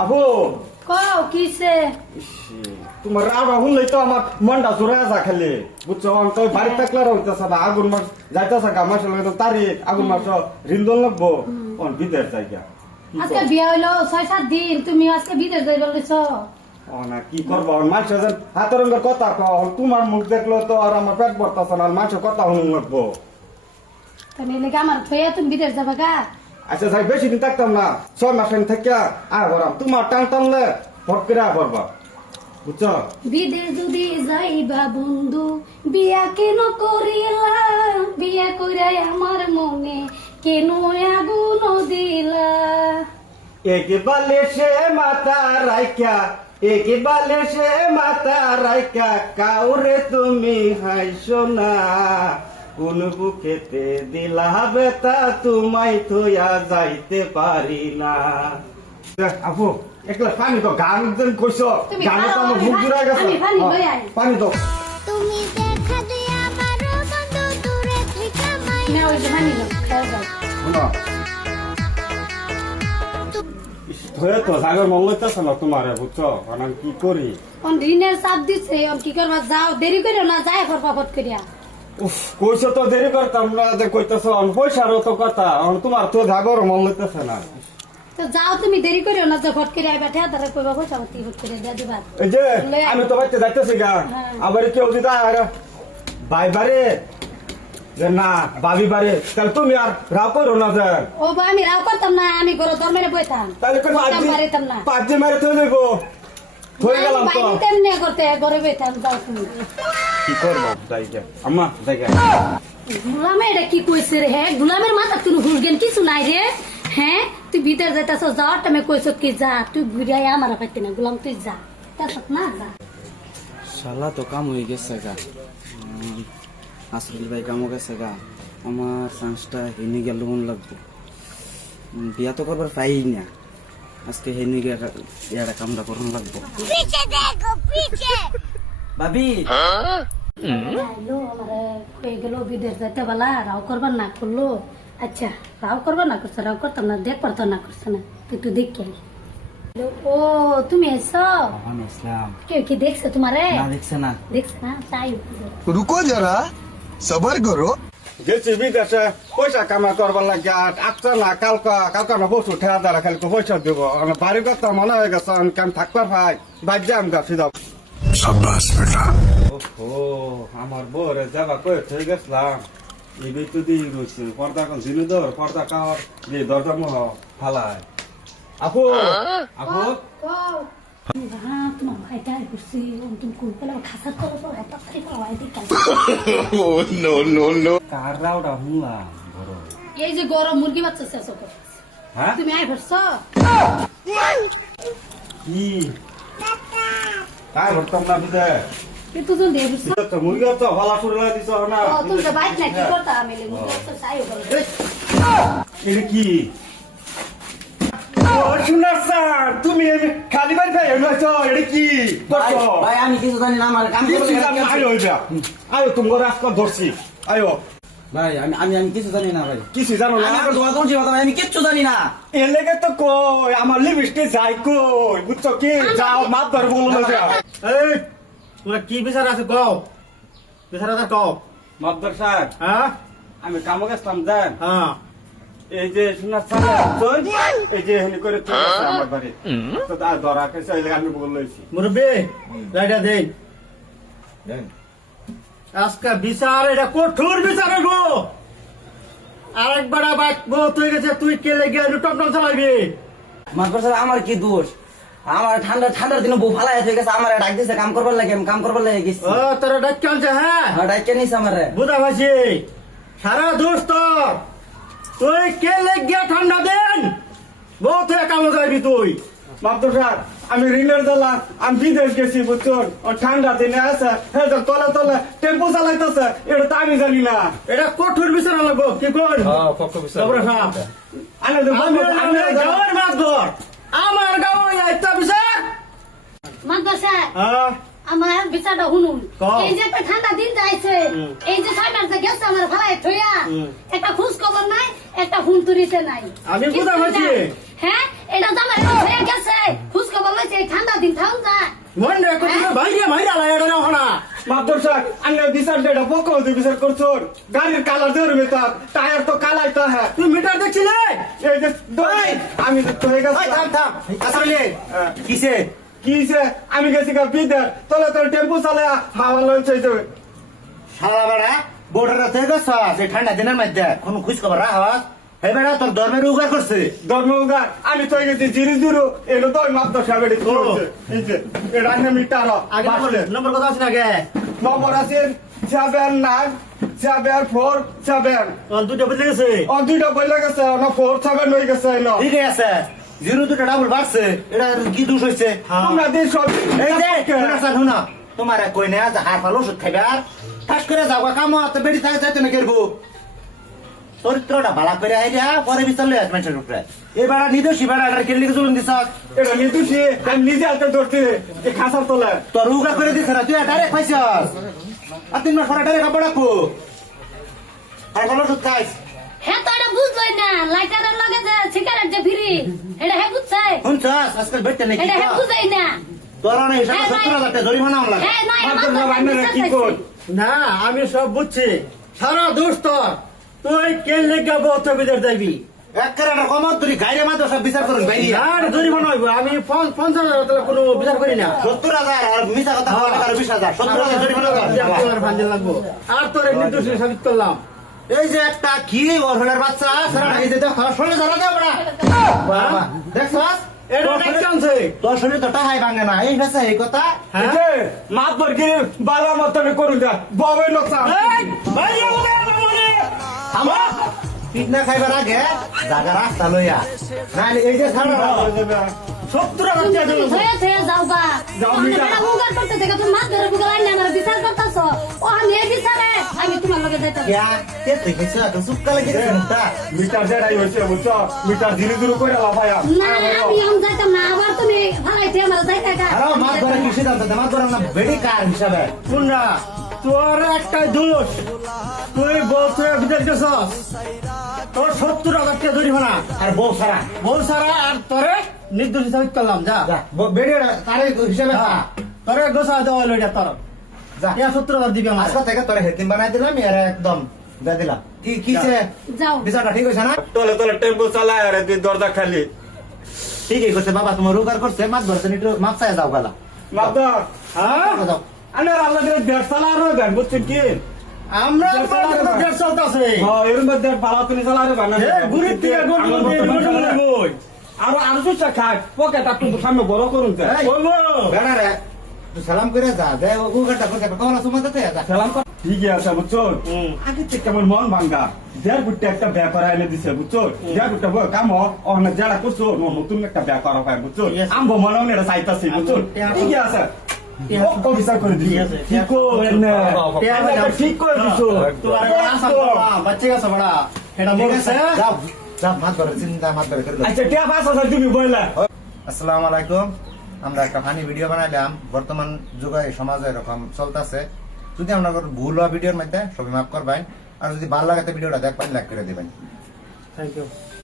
আপু কও কিসে তোমার রাড়া শুনলেই তো আমার মনটা জোড়া যা খেলে বুঝছো তো বাড়ি থাকলে হইতেছে না আগুন মাস যাইতেছে গা মাসের লগে তারিখ আগুন মাস ঋণ লাগবো বিদেশ জায়গা আজকে বিয়া হইলো 6-7 দিন তুমি আজকে বিদেশ যাইবা লইছো ও না কি করবো মানুষ হাতের রঙের কথা কও তোমার মুখ দেখলো তো আর আমার পেট ভরতেছে না মানুষের কথা শুনুন লাগবো তুমি লেগে আমার থইয়া তুমি বিদেশ যাবা গা আচ্ছা যাই বেশি দিন থাকতাম না 6 মাস থেকে আর ভরাম তোমার টান টানলে ভট করে ভরবা বুঝছো বিদেশ যদি যাইবা বন্ধু বিয়া কেন করিলা বিয়া কইরা আমার মনে কেন আগুন দিলা একবালে সে মাতা রাইকা একবালে সে মাতা রাইকা কাউরে তুমি হাইছো না কোন বুকেতে দিলা বেতা তোমায় থইয়া যাইতে পারি না আপু একলা পানি তো গান যেন কইছো তুমি গানে তো খাও, আমার মুখ জুড়াই গেছে আমি পানি লই আই। পানি তো তুমি দেখা দিয়া আমার বন্ধু দূরে থেকে মাই না ওই যে পানি দাও খাও যাও শোনো ধরে তো জাগর মন লইতেছে না তোমারে বুঝছো আমি কি করি অন ঋণের চাপ দিছে অন কি করবা যাও দেরি করিও না যাই করবা ফট করিয়া উফ কইছো তো দেরি করতাম না যে কইতেছ পয়সারও তো কথা তোমার তো জাগর মন লইতেছে না তো যাও তুমি দেরি করিও না যে ফট করিয়া আইবা ঠেয়া তারা কইবা পয়সা পাতি ফট করিয়া দিয়া দিবা এই যে আমি তো বাইতে যাইতেছি গা হ্যাঁ। আবার কেউ যদি আর ভাই বারে যে না ভাবি বারে তাহলে তুমি আর রাও করো না যে ও বা আমি রাও করতাম না আমি ঘরে দরমারে বইতাম তাহলে কোন বইতাম পারিতাম না পাঁচে মারে তো দেবো হয়ে গেলাম তো বাইরে তেমনি করতে ঘরে বইতাম যাও তুমি কি করবো যাই গে আম্মা যাই গে গুলামে এটা কি কইছে রে হ্যাঁ গুলামের মাথা তুমি হুলগেন কিছু নাই রে হ্যাঁ তুই ভিতর যাইতাছ যাওয়ার টাইমে কইছ কি যা তুই ঘুরিয়া আমার পাইতে না গুলাম তুই যা তাছত না যা শালা তো কাম হয়ে গেছে গা আসরুল ভাই কামও গেছে গা আমার চান্সটা হেনি গেল মন লাগবে বিয়া তো করবার পাই না আজকে হেনি এটা কামটা করুন লাগবো পিছে দেখো পিছে ভাবি আইলো আমারে কই গেল বিদেশ যাইতে বলা রাও করবার না করলো আচ্ছা রাও করবার না করছে রাও করতাম না দেখ পারতো না করছে না তুই একটু দেখ কে ও তুমি এসো আমি ইসলাম কেউ কি দেখছে তোমারে না দেখছে না দেখছে না তাই रुको जरा सबर करो গেছি বিদেশে পয়সা কামা করবার লাগে আটটা না কালকা না বসু ঠেয়া দ্বারা খালি তো পয়সা দিব আমার বাড়ি কথা মনে হয়ে গেছে কাম থাকবার ভাই বাদ যাম গা সিধা शाबाश बेटा ও আমার বউরে যাবা কয়ে ঠিক গেছিলাম এই বেতু দিয়ে রয়েছে পর্দা কোন জিনু দর পর্দা কার যে দরজা মহ ফালায় আপু আপু হ্যাঁ তোমার ভাইটাই করছি তুমি কোন পেলে খাসার করো তো হাত খাই পাওয়া দিকা কার রাউডা হুনলাম বড় এই যে গরম মুরগি বাচ্চা শেষ করে হ্যাঁ তুমি আই ভরছো কি কাই ভরতাম না বুঝে কিন্তু তুমি দিয়ে ভরছো তো মুরগি তো ভালা করে লাগা দিছ না ও তুমি তো বাইক না কি করতা আমি লে মুরগি বাচ্চা চাই করে এটা কি ও শুনার স্যার তুমি খালি বাড়ি ভাই নয়তো এটা কি করছো ভাই আমি কিছু জানি না আমার কাম কিছু জানি না, আয়ো এটা আয়ো তোমার রাস্তা ধরছি আয়ো ভাই আমি আমি আমি কিছু জানি না ভাই কিছু জানো না আমি আপনার দোয়া করছি কথা ভাই আমি কিচ্ছু জানি না এর লেগে তো কই আমার লিপস্টিক যাই কই বুঝছো কি যাও মাপ ধর বলো না যা এই তোরা কি বিচার আছে কও বিচার আছে কও মাপ ধর স্যার হ্যাঁ আমি কামে গেছিলাম দেন হ্যাঁ এই যে শোনার স্যার এই যে হেনি করে তুই গেছে আমার বাড়ি তো তার ধরা কেছে এই লেগে আমি বললাইছি মুরব্বী লাইটা দেন আজকে বিচার এটা কঠোর বিচার গো আরেকবার বাঁচবো তুই গেছে তুই কে লেগে টমটম চালাবি মাতবার স্যার আমার কি দোষ আমার ঠান্ডার দিনে বউ ফালাই হয়ে গেছে আমার ডাক দিছে কাম করবার লাগে আমি কাম করবার লাগে গেছি ও তোর ডাক চলছে হ্যাঁ ডাক কে নিছে আমার বুঝা ভাইছি সারা দোষ তোর তুই কে লেগে ঠান্ডা দেন বউ তুই কামে যাবি তুই মাপ ধর স্যার আমি ঋণের জ্বালা আমি বিদেশ গেছি বুঝছো ও ঠান্ডা দিনে আছে হ্যাঁ তলে তলে টেম্পো চালাইতেছে এটা তো আমি জানি না এটা কঠোর বিচার লাগবো কি কর তারপরে হ্যাঁ আমি তো আমি আমি গাঁয়ের মাছ ধর আমার গাঁয়ে একটা বিচার মাদ্রাসা হ্যাঁ আমার বিচারটা শুনুন কও। এই যে একটা ঠান্ডা দিন যাইছে এই যে 6 মাস গেছে আমার ভালাই থইয়া একটা খোঁজ খবর নাই একটা হুন তুরিতে নাই আমি বুঝা পাইছি। হ্যাঁ এটা জামাই হয়ে গেছে মন রে কত ভাইয়া ভাইয়া লাইডা না হনা মাদ্রাসা আমি বিচার দেটা পক্ষ হতে বিচার করছো গাড়ির কালার ধরবে তো টায়ার তো কালাই তো হ্যাঁ তুই মিটার দেখছিলে এই যে আমি তো হয়ে গেছে ওই থাম থাম আসলে কিসে কি যে আমি গেছি গা বিদের তলে তোর টেম্পু চালে হাওয়া লইছে যাবে শালা বেড়া বোর্ডার থেকে গেছ সেই ঠান্ডা দিনের মধ্যে কোন খুশ খবর রাখস হে বেড়া তোর ধর্মের উগার করছে ধর্মগা আমি তো গেছি জিরো জিরো এলো তো মাদ্রাসা বেড়ে করছে এই যে এটা মিটার আগে নম্বর কত আছে আগে নম্বর আছে 7974 দুটো বদলে গেছে ও দুইটা বইলে গেছে না 47 হয়ে গেছে না ঠিক আছে জিরো দুটো ডাবল বাড়ছে এটা কি দোষ হইছে তোমরা দেশ সব এই যে শুনা তোমার কই না যে হার ফাল ওষুধ খাইবা ঠাস করে যাও কাম তো বেড়ি থাকে যাইতে না করবো চরিত্রটা ভালো করে আইডিয়া পরে বিচার লই আসবেন মানুষের উপরে এবার নিদোষী বেড়া এটা কেটে লিখে চলুন দিছ এটা নিতুছি আমি নিজে হাতে ধরছি এই খাসার তোলা তোর উগা করে দিছ না তুই ডাইরেক্ট পাইছস আর 3 মাস পরে ডাইরেক্ট কাপড় রাখবো আর ভালো ওষুধ খাইস হ্যাঁ তো এটা বুঝলই না লাইটারের লগে যে সিগারেট যে ফ্রি এটা হে বুঝছে শুনছস আজকাল বেটে নাকি এটা হে বুঝাই না তোর না হিসাবে 70,000 টাকা জরিমানা হল লাগে হ্যাঁ না মাদ্রাসা বাইনারে কি কর না আমি সব বুঝছি সারা দোষ তোর তুই কেন লেগে বহুত বিদের যাবি একেবারে কমত তুই গাইরে মাত্র সব বিচার করুন ভাই আর জরিমানা হইব আমি 50,000 টাকা কোনো বিচার করি না 70,000 আর মিছা কথা বলা আর 20,000 70,000 জরিমানা কর ভাঞ্জে লাগবো আর তোর নির্দোষ সাবিত করলাম এই যে একটা কি ওরফেলের বাচ্চা সারা এই যে দেখো শরীরে ধরা দাও বড়া বাবা দেখছস এটা দেখছস তোর শরীরে তো টাহাই ভাঙে না এই হচ্ছে এই কথা হ্যাঁ মাতবার গিয়ে বালা মতন করুন যা ববে লোকসান ভাই আমা পিটনা খাইবার আগে জায়গা রাস্তা লইয়া নাইলে এই যে সারা 70,000 টাকা দিল থয়ে থয়ে যাও বা যাও আমি মিটা। এটা মুগার করতে দেখে তুমি মাছ ধরে বুগাল না আমার বিচার করতেছ ও আমি এই বিচারে আমি তোমার লগে যাইতাম क्या ते तो कैसे तो सुक्का लगे मुक्ता মিটার যেটাই হয়েছে বুঝছো মিটার ধীরে ধীরে করে লাভায়া না আমি আম যাইতাম না আবার তুমি ফালাইতে আমার যাইতা কা अरे मार द्वारा किसी दांत मार द्वारा ना बेड़ी कार हिसाब है सुन ना তোর একটা দোষ তুই বলতে বিদেশ গেছস তোর 70,000 টাকা জরিমানা আর বউ সারা আর তোরে নির্দোষ হিসাব করলাম যা বেড়ে তারে হিসাবে তোরে গোসা দেওয়া লইটা তোর যা 70,000 দিবি আমার আজকে থেকে তোরে হেতিম বানাই দিলাম এর একদম দে দিলাম কি কিছে যাও বিচারটা ঠিক হইছে না তলে তলে টেম্পো চালায় আর তুই দরজা খালি ঠিকই করছে বাবা তোমার রোগার করছে মাছ ধরছে একটু মাছ চাই যাও গেলা মাতবা হ্যাঁ আরে আল্লাহ দিয়ে দেড় সালা আরো গান বুঝছেন কি আমরা দেড় চলতেছে হ্যাঁ এর মধ্যে পালা তুমি চালা আরো গান গুড়ির থেকে গই আরো আরো সুচা খায় পকেট আপনি সামনে বড় করুন তে বেড়া রে তুই সালাম করে যা দে ও ঘন্টা করে কমলা সময় দিতে যা সালাম কর ঠিকই আছে বুঝছো আগে থেকে কেমন মন ভাঙ্গা দেড় গুটে একটা ব্যাপার আইলে দিছে বুঝছো দেড় গুটে কাম অন্য যারা করছো নতুন একটা ব্যাপার হয় বুঝছো আমবো মনে হয় এটা চাইতাছি বুঝছো ঠিকই আছে ও বিচার করে দিই ঠিক ঠিক করে দিছো বাচ্চা গেছে বড়া এটা বলছে যাও যা মাছ ধরে চিন্তা মাছ ধরে করে আচ্ছা কে পাস আছে তুমি বললা আসসালামু আলাইকুম আমরা একটা ফানি ভিডিও বানাইলাম বর্তমান যুগে সমাজে এরকম চলতেছে যদি আপনার ভুল হওয়া ভিডিওর মধ্যে সবই মাফ করবেন আর যদি ভালো লাগে ভিডিওটা দেখবেন লাইক করে দিবেন থ্যাংক ইউ